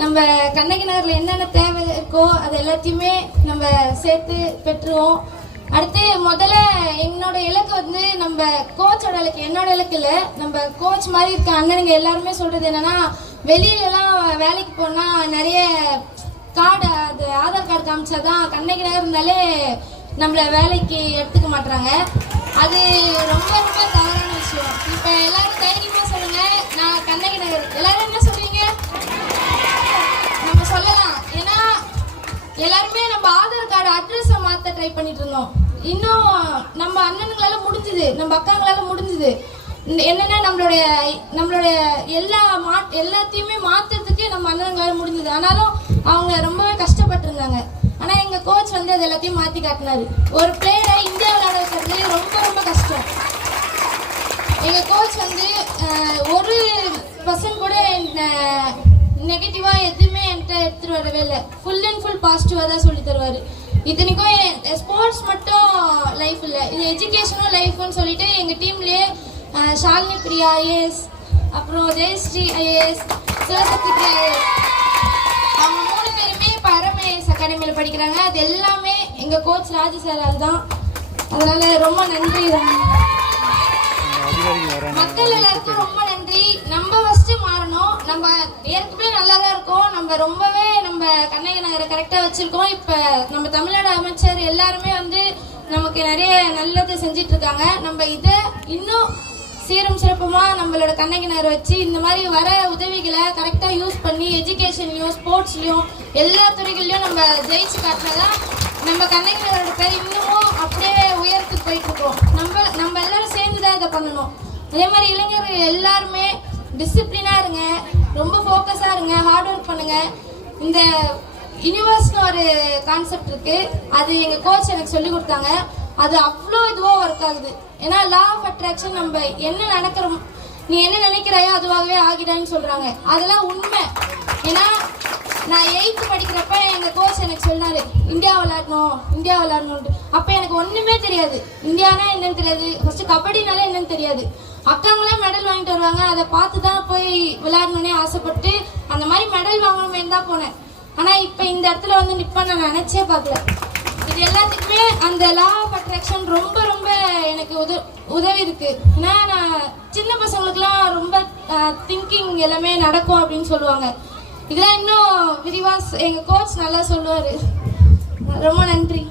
நம்ம கண்ணகி நகரில் என்னென்ன தேவை இருக்கோ அது எல்லாத்தையுமே நம்ம சேர்த்து பெற்றுவோம். அடுத்து முதல்ல என்னோட இலக்கு வந்து நம்ம கோச்சோட இலக்கு, என்னோட இலக்கு இல்லை, நம்ம கோச் மாதிரி இருக்க அண்ணனுங்க எல்லாருமே சொல்றது என்னன்னா, வெளியிலலாம் வேலைக்கு போனால் நிறைய கார்டு, அது ஆதார் கார்டு காமிச்சாதான் கண்ணகி நகர் இருந்தாலே நம்மளை வேலைக்கு எடுத்துக்க மாட்டாங்க. அது ரொம்ப ரொம்ப தவறான விஷயம். இப்போ எல்லாரும் தைரியமா சொல்லுங்க, நான் கண்ணகி நகர். எல்லாரும் என்ன சொல்றீங்க? நம்ம சொல்லலாம். ஏன்னா எல்லாருமே நம்ம ஆதார் கார்டு அட்ரஸை மாற்ற ட்ரை பண்ணிட்டு இருந்தோம். இன்னும் நம்ம அண்ணனுங்களால முடிஞ்சுது, நம்ம அக்காங்களால முடிஞ்சுது. என்னன்னா நம்மளுடைய எல்லாத்தையுமே மாத்துறதுக்கு நம்ம அண்ணனுங்களால முடிஞ்சது. ஆனாலும் அவங்க ரொம்பவே கஷ்டப்பட்டு இருந்தாங்க. ஆனா எங்க கோச் வந்து அது எல்லாத்தையும் மாத்தி காட்டினாரு. ஒரு பிளேயரை இந்தியா விளையாட வைக்கிறது ரொம்ப ரொம்ப கஷ்டம். எங்க கோச் வந்து ஒரு பர்சன்ட் கூட நெகட்டிவா எதுவுமே என்கிட்ட எடுத்துட்டு வரவே இல்லை. ஃபுல் அண்ட் ஃபுல் பாசிட்டிவா தான் சொல்லி தருவாரு. இத்தனைக்கும் ஸ்போர்ட்ஸ் மட்டும் லைஃப் இல்லை, இது எஜுகேஷனும் லைஃப்னு சொல்லிட்டு எங்க டீம்லயே ஷாலினி பிரியா ஐஏஎஸ், அப்புறம் ஜெயஸ்ரீ ஐஏஎஸ், சிவசக்தி ஐஏஎஸ், அவங்க 3 பேருமே இப்போ ஐஏஎஸ் அகாடமியில் படிக்கிறாங்க. அது எல்லாமே எங்க கோச் ராஜு சார் தான். அதனால ரொம்ப நன்றி. மக்கள் எல்லாருக்கும் ரொம்ப நன்றி. நம்ம ஃபர்ஸ்ட் மாறணும். நம்ம ஏற்கனவே நல்லா தான் இருக்கோம். நம்ம ரொம்பவே நம்ம கண்ணகி நகரை கரெக்டா வச்சிருக்கோம். இப்ப நம்ம தமிழ்நாடு அமைச்சர் எல்லாருமே வந்து நமக்கு நிறைய நல்லது செஞ்சிட்டு இருக்காங்க. நம்ம இதை இன்னும் சீரும் சிறப்புமா நம்மளோட கண்ணகி நகரை வச்சு இந்த மாதிரி வர உதவிகளை கரெக்டா யூஸ் பண்ணி எஜுகேஷன்லயும் ஸ்போர்ட்ஸ்லயும் எல்லா துறைகள்லயும் நம்ம ஜெயிச்சு காட்டினாதான் நம்ம கண்ணகி நகரோட பேர் இன்னமும் அப்படியே உயரத்துக்கு போயிட்டு இருக்கோம். நம்ம எல்லாரும் சேர்ந்துதான் இதை பண்ணணும். அதே மாதிரி இளைஞர்கள் எல்லாருமே டிசிப்ளினா இருங்க, ரொம்ப ஃபோக்கஸா இருங்க, ஹார்ட் ஒர்க் பண்ணுங்க. இந்த யூனிவர்ஸ்னு ஒரு கான்செப்ட் இருக்கு, அது எங்க கோச் எனக்கு சொல்லி கொடுத்தாங்க. அது அவ்வளோ இதுவா ஒர்க் ஆகுது. ஏன்னா லா ஆஃப் அட்ராக்ஷன், நம்ம என்ன நினைக்கிறோம், நீ என்ன நினைக்கிறாயோ அதுவாகவே ஆகிடான்னு சொல்றாங்க. அதெல்லாம் உண்மை. ஏன்னா நான் 8th படிக்கிறப்ப எங்க கோச் எனக்கு சொன்னாரு, இந்தியா விளையாடணும். அப்ப எனக்கு ஒண்ணுமே தெரியாது, இந்தியானா என்னன்னு தெரியாது, ஃபர்ஸ்ட் கபடினாலே என்னன்னு தெரியாது. அக்காங்களாம் மெடல் வாங்கிட்டு வருவாங்க, அதை பார்த்து தான் போய் விளையாடணும்னே ஆசைப்பட்டு அந்த மாதிரி மெடல் வாங்கணுமே தான் போனேன். ஆனா இப்ப இந்த இடத்துல வந்து நிப்பேன் நான் நினைச்சே பார்க்கல. இது எல்லாத்துக்குமே அந்த லா ஆஃப் அட்ராக்ஷன் ரொம்ப ரொம்ப எனக்கு உதவி இருக்கு. ஏன்னா நான் சின்ன பசங்களுக்குலாம் ரொம்ப திங்கிங் எல்லாமே நடக்கும் அப்படின்னு சொல்லுவாங்க. இதெல்லாம் இன்னும் விரிவா எங்க கோச் நல்லா சொல்லுவாரு. ரொம்ப நன்றி.